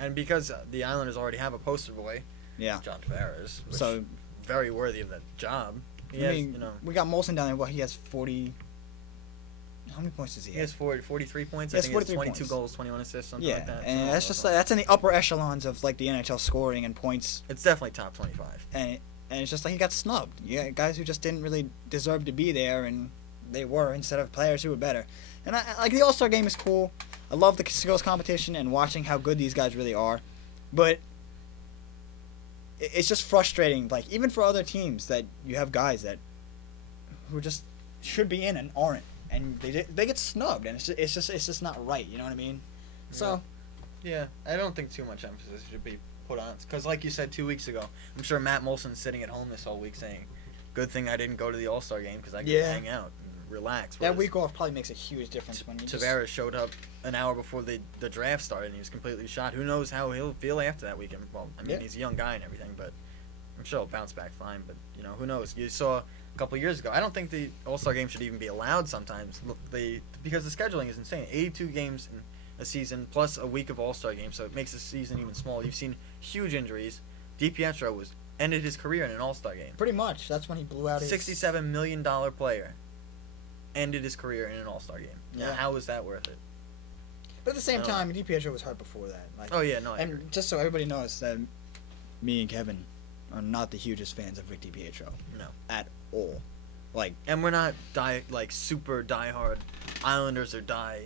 And because the Islanders already have a poster boy, Yeah. John Tavares, which So very worthy of that job. He I has, mean, we got Molson down there. Well, he has 40. How many points does he he have? has 43 points. He has I think he has 43 22 points. goals, 21 assists, something Yeah, like that. and that's just like, that's in the upper echelons of like the NHL scoring and points, It's definitely top 25. and it's just like he got snubbed. You got guys who just didn't really deserve to be there, and they were instead of players who were better. And I like the All-Star game is cool. I love the skills competition and watching how good these guys really are, but it's just frustrating. Like even for other teams that you have guys that who just should be in and aren't, and they get snubbed, and it's just not right. You know what I mean? So Yeah, I don't think too much emphasis should be put on it. Because like you said 2 weeks ago, I'm sure Matt Molson's sitting at home this whole week saying, good thing I didn't go to the All-Star game because I could hang out and relax. that week off probably makes a huge difference when you Tavares showed up an hour before the draft started and he was completely shot. Who knows how he'll feel after that weekend? Well, I mean, he's a young guy and everything, but I'm sure he'll bounce back fine. But, you know, who knows? You saw a couple of years ago. I don't think the All-Star game should even be allowed sometimes because the scheduling is insane. 82 games in a season plus a week of All-Star games, so it makes the season even smaller. You've seen huge injuries. DiPietro ended his career in an All-Star game. Pretty much. That's when he blew out his $67 million player ended his career in an All-Star game. Yeah. Now, how is that worth it? But at the same time, DiPietro was hurt before that. Like, Oh, yeah, no, I agree. and just so everybody knows that me and Kevin are not the hugest fans of Rick DiPietro. No. At all. Like, And we're not super diehard Islanders or die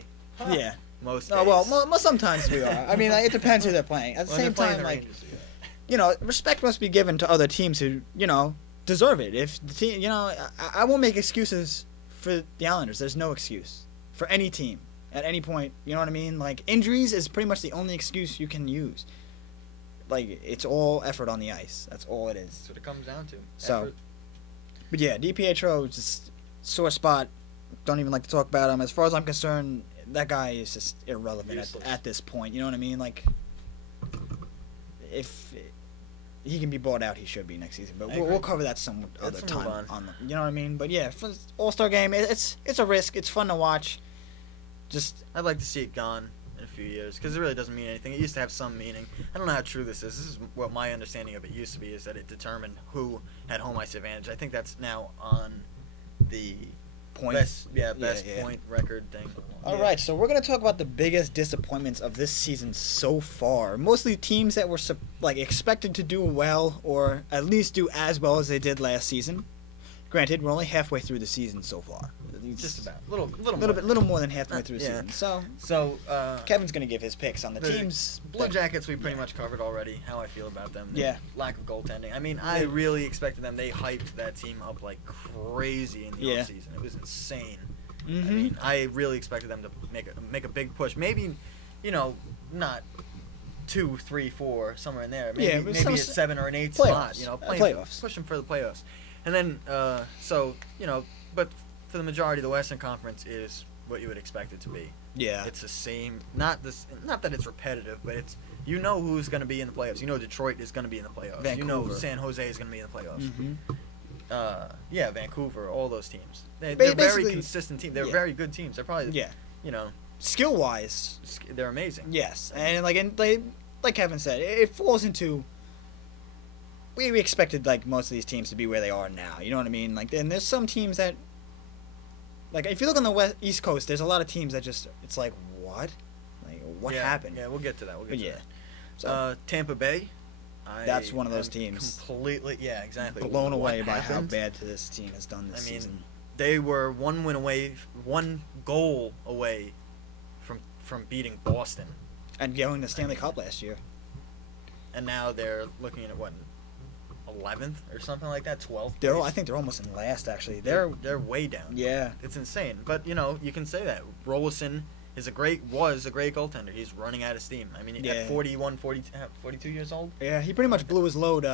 yeah. most Oh, days. well, sometimes we are. I mean, like, it depends who they're playing. At the When they're same playing time, the like, Rangers, yeah. you know, respect must be given to other teams who, you know, deserve it. If the team, you know, I won't make excuses for the Islanders. There's no excuse for any team at any point. You know what I mean? Like, injuries is pretty much the only excuse you can use. Like, it's all effort on the ice. That's all it is. That's what it comes down to. So, Effort. but yeah, DiPietro just sore spot. Don't even like to talk about him. As far as I'm concerned, that guy is just irrelevant at this point. You know what I mean? Like, if he can be bought out, he should be next season. But we'll cover that some other time. You know what I mean? But yeah, for All-Star game, it's a risk. It's fun to watch. Just I'd like to see it gone in a few years because it really doesn't mean anything. It used to have some meaning. I don't know how true this is. This is what my understanding of it used to be, is that it determined who had home ice advantage. I think that's now on the point. best point record thing. All right, so we're going to talk about the biggest disappointments of this season so far. Mostly teams that were expected to do well or at least do as well as they did last season. Granted, we're only halfway through the season so far. Just about. Little more than halfway through the season. So Kevin's going to give his picks on the teams. Blue Jackets we pretty much covered already, how I feel about them. Lack of goaltending. I mean, I really expected them. They hyped that team up like crazy in the offseason. It was insane. Mm-hmm. I mean, I really expected them to make a big push. Maybe, you know, not 2, 3, 4, somewhere in there. Maybe a 7 or an 8 spot. You know, playoffs. Pushing for the playoffs. And then, so, you know, but for the majority, the Western Conference is what you would expect it to be. Yeah. It's the same. Not that it's repetitive, but it's, you know who's going to be in the playoffs. You know Detroit is going to be in the playoffs. Vancouver. You know San Jose is going to be in the playoffs. Mm-hmm. Vancouver, all those teams. They're Basically, very consistent teams. They're very good teams. They're probably, you know, skill-wise, they're amazing. Yes, and like Kevin said, it falls into. We expected like most of these teams to be where they are now. You know what I mean? Like, and there's some teams that, like, if you look on the East Coast, there's a lot of teams that just, it's like, what? Like, what happened? Yeah, we'll get to that. So, Tampa Bay. That's one of those teams. Completely, exactly. Blown away by how bad this team has done this season. They were one goal away from beating Boston. And going to Stanley Cup last year. And now they're looking at, 11th or something like that, 12th. I think they're almost in last, actually. They're way down. Yeah. It's insane. But, you know, you can say that. Rolison was a great goaltender. He's running out of steam. I mean, at 42 years old? Yeah, he pretty much blew his load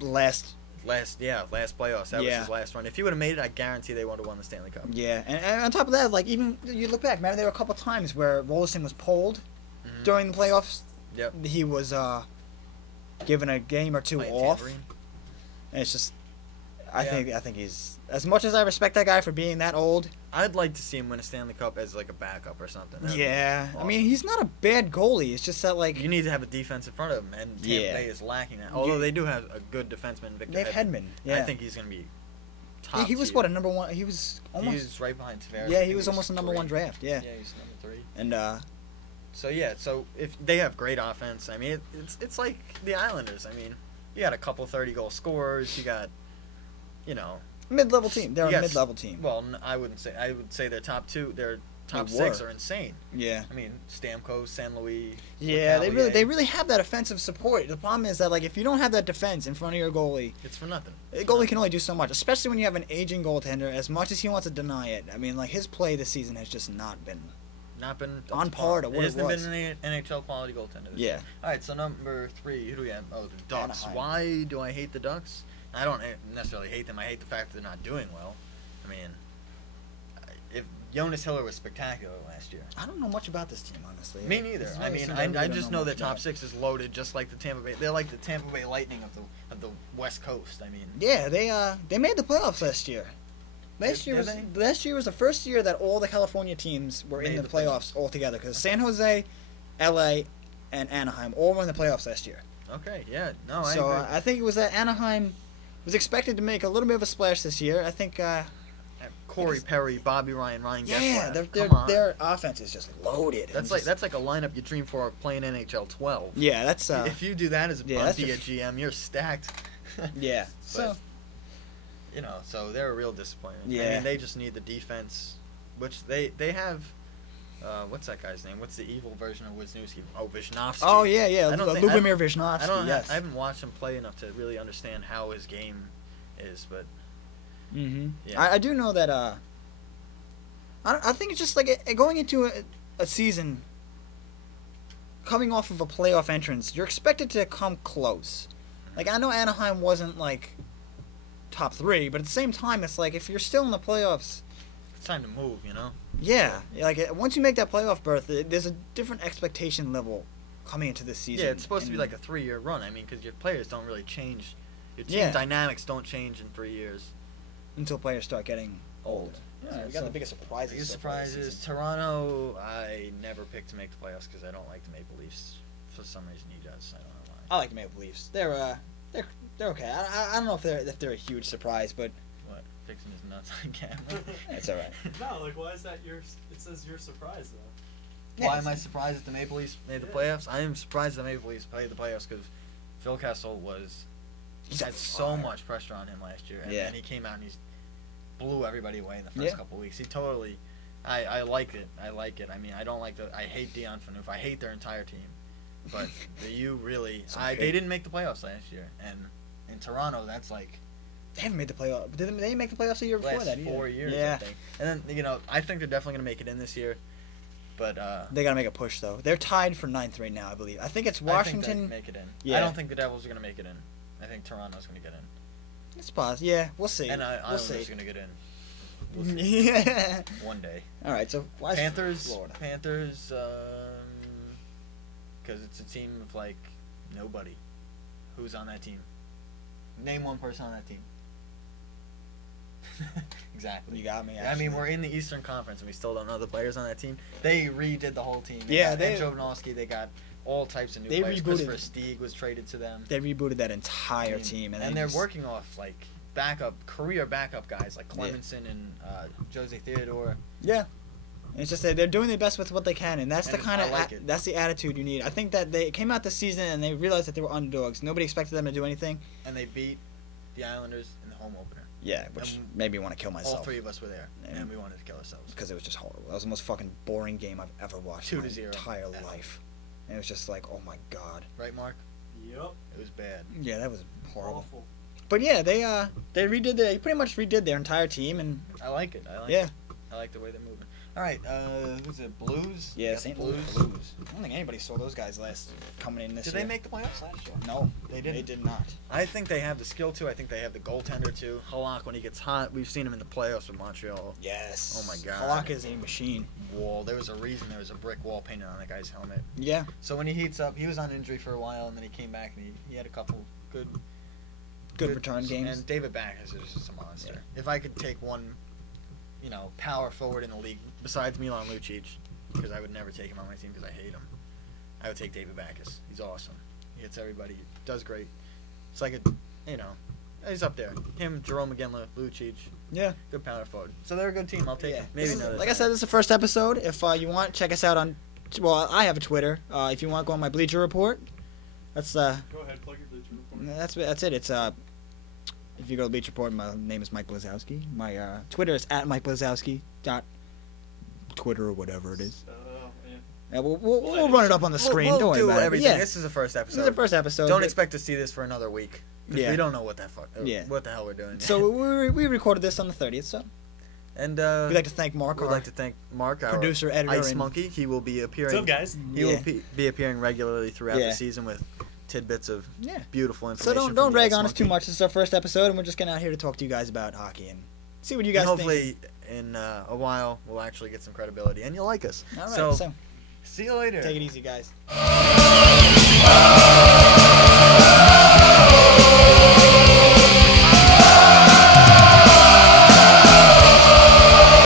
last playoffs. That was his last run. If he would have made it, I guarantee they would have won the Stanley Cup. Yeah, and on top of that, like, even you look back, remember there were a couple times where Rolison was pulled during the playoffs? Yep. He was given a game or two off. And it's just, I think he's, as much as I respect that guy for being that old. I'd like to see him win a Stanley Cup as like a backup or something. Yeah, awesome. I mean, he's not a bad goalie. It's just that like you need to have a defense in front of him, and Tampa Bay is lacking that. Although they do have a good defenseman, Victor. They have Hedman. Yeah, I think he's gonna be top. He was tier. what, a number one? He was almost. He was right behind Tavares. Yeah, he was almost a number 1 draft. Yeah. Yeah, he's number 3. And so if they have great offense, I mean, it's like the Islanders. I mean, you got a couple 30-goal scorers. You got, mid-level team. They're a mid-level team. Well, I wouldn't say. I would say their top 2, their top They 6 were. are insane. Yeah. I mean, Stamkos, San Luis. Yeah, LeCavalier. they really have that offensive support. The problem is that like if you don't have that defense in front of your goalie, It's for nothing. the goalie can only do so much, especially when you have an aging goaltender. As much as he wants to deny it, I mean, like his play this season has just not been on par to what it hasn't was. been an NHL quality goaltender. This Yeah. year. All right, so number 3, who do we have? Oh, the Ducks. Anaheim. Why do I hate the Ducks? I don't necessarily hate them. I hate the fact that they're not doing well. I mean, if Jonas Hiller was spectacular last year. I don't know much about this team, honestly. Me neither. It's I really mean, seems I really don't just know much that top about it. 6 is loaded, just like the Tampa Bay. They're like the Tampa Bay Lightning of the West Coast. I mean, Yeah, they made the playoffs last year. Last year was the first year that all the California teams were in Made the the playoffs altogether because San Jose, LA, and Anaheim all were in the playoffs last year. okay, yeah, no, I So agree. I think it was that Anaheim was expected to make a little bit of a splash this year. I think. Corey Perry, Bobby Ryan, Ryan Yeah, Getzlaf. their offense is just loaded. That's like a lineup you dream for playing NHL 12. Yeah, that's If you do that as a yeah, that's Bunty, a GM, you're stacked. yeah. So So they're a real disappointment. I Yeah. mean, they just need the defense, which they have. What's that guy's name? What's the evil version of Wisniewski? Oh, Wisnowski. oh yeah, I don't think- Lubomir Visnovsky. I don't. Yes. I haven't watched him play enough to really understand how his game is, but Mm-hmm. Yeah. I do know that. I think it's just like going into a season, coming off of a playoff entrance, you're expected to come close. Like I know Anaheim wasn't like top 3, but at the same time, it's like if you're still in the playoffs, it's time to move. yeah, like once you make that playoff berth, there's a different expectation level coming into this season. Yeah, it's supposed to be And- like a 3-year run. I mean, because your players don't really change. Your team Yeah. dynamics don't change in 3 years. until players start getting old. Yeah, we got so- the biggest surprises. Biggest so far this surprises. season. Toronto, I never picked to make the playoffs because I don't like the Maple Leafs. For some reason, he does. I don't know why. I like the Maple Leafs. They're okay. I don't know if they're a huge surprise, but What? Fixing his nuts on camera. it's all right. No, like why is that your? It says you're surprised though. Why am I surprised that the Maple Leafs made the playoffs? I am surprised the Maple Leafs played the playoffs because Phil Kessel He's on had so fire. much pressure on him last year, and Yeah. then he came out and he blew everybody away in the first Yeah. couple weeks. He totally, I like it. I like it. I mean, I don't like I hate Dion Phaneuf. I hate their entire team, but you really, they didn't make the playoffs last year, and in Toronto, that's like They haven't made the playoffs. Didn't they make the playoffs the year before last that? Either. 4 years, Yeah. I think. And then I think they're definitely gonna make it in this year, but They gotta make a push though. They're tied for 9th right now, I believe. I think it's Washington. I think they make it in. Yeah. I don't think the Devils are gonna make it in. I think Toronto's gonna get in, It's possible. Yeah, we'll see. and we'll Islanders see. gonna get in. We'll see. Yeah. One day. All right. So why is Panthers, Florida? because it's a team of like nobody. Who's on that team? Name one person on that team. Exactly. You got me. I mean, actually. we're in the Eastern Conference and we still don't know the players on that team. They redid the whole team. Yeah, they they- got Jovanovski. They got all types of new They players. rebooted- Christopher Stieg was traded to them. They rebooted that entire I mean, team, and they they're just- working off like career backup guys like Yeah. Clemenson and Jose Theodore. Yeah. It's just that they're doing their best with what they can, and that's the And kind I of like it. that's the attitude you need. I think that they came out this season and they realized that they were underdogs. Nobody expected them to do anything. And they beat the Islanders in the home opener. Yeah, which And made me want to kill myself. All 3 of us were there, Yeah. and we wanted to kill ourselves. Because it was just horrible. That was the most fucking boring game I've ever watched 2-0. in my entire Yeah. life. And it was just like, oh my god. Right, Mark? Yep. It was bad. Yeah, that was horrible. Awful. But yeah, they pretty much redid their entire team, and I like it. I like yeah, it. I like the way they're moving. All right, who's it? Blues? yeah, You got St. the Louis Blues. I don't think anybody saw those guys coming in this Did year. they make the playoffs last year? No, They didn't. They did not. I think they have the skill too. I think they have the goaltender too. Halak, when he gets hot, we've seen him in the playoffs with Montreal. Yes. Oh my God. Halak is a machine. Wall. There was a reason there was a brick wall painted on the guy's helmet. Yeah. So when he heats up, he was on injury for a while, and then he came back and he had a couple good good return games. And David Backus is just a monster. Yeah. If I could take one, power forward in the league besides Milan Lucic, because I would never take him on my team because I hate him, I would take David Backus. He's awesome. He hits everybody. Does great. It's like he's up there. Him, Jerome McGinley, Lucic. Yeah. Good power forward. So they're a good team. I'll take them. Maybe another like I time. said, this is the first episode. If you want, check us out on. Well, I have a Twitter. If you want, go on my Bleacher Report. That's Go ahead, plug your Bleacher Report. That's it. It's if you go to Bleacher Report, my name is Mike Blazowski. My Twitter is @MikeBlazowski. Twitter or whatever it is. Yeah, we'll run it up on the screen. We'll don't worry do about everything. it. Yeah. This is the first episode. This is the first episode. Don't expect to see this for another week. Yeah. We don't know what what the hell we're doing. So we recorded this on the 30th. So. And we'd like to thank Mark. We'd like to thank Mark, our producer, editor, Ice Monkey. He will be appearing. What's up, guys? He will be appearing regularly throughout the season with tidbits of beautiful information. So don't rag on us too much. This is our first episode, and we're just getting out here to talk to you guys about hockey and see what you guys think. Hopefully, in a while, we'll actually get some credibility, and you'll like us. All right. So so see you later. take it easy, guys.